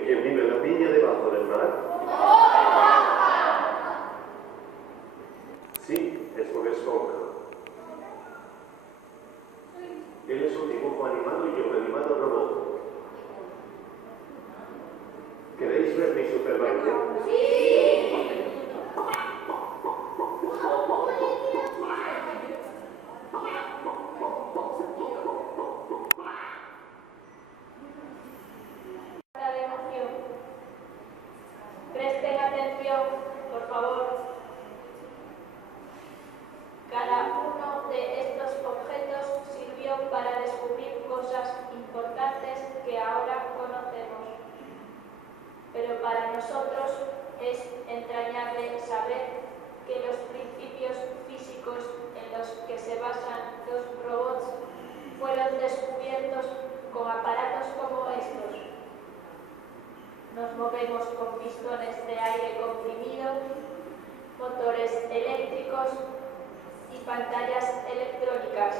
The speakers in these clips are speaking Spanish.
¿Que quién vive en la piña debajo del mar? Sí, es Bob Esponja. Él es un dibujo animado y yo un animado robot. ¿Queréis ver mi super baile? De emoción. Presten atención, por favor. Cada uno de estos objetos sirvió para descubrir cosas importantes que ahora conocemos. Pero para nosotros es entrañable saber que los principios físicos en los que se basan los robots fueron descubiertos con aparatos como estos. Nos movemos con pistones de aire comprimido, motores eléctricos y pantallas electrónicas.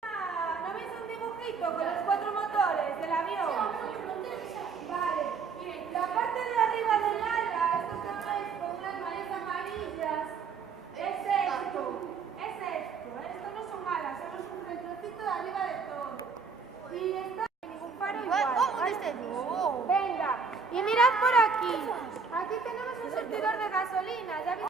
¿No ves un dibujito con los 4 motores del avión? Vale, miren, la parte de arriba del ala, esto que ves con unas mallas amarillas, es esto. Esto no son alas, somos un retrocito de arriba de todo. Y está ningún faro igual. Venga, y mirad por aquí. Aquí tenemos un surtidor de gasolina. ¿Ya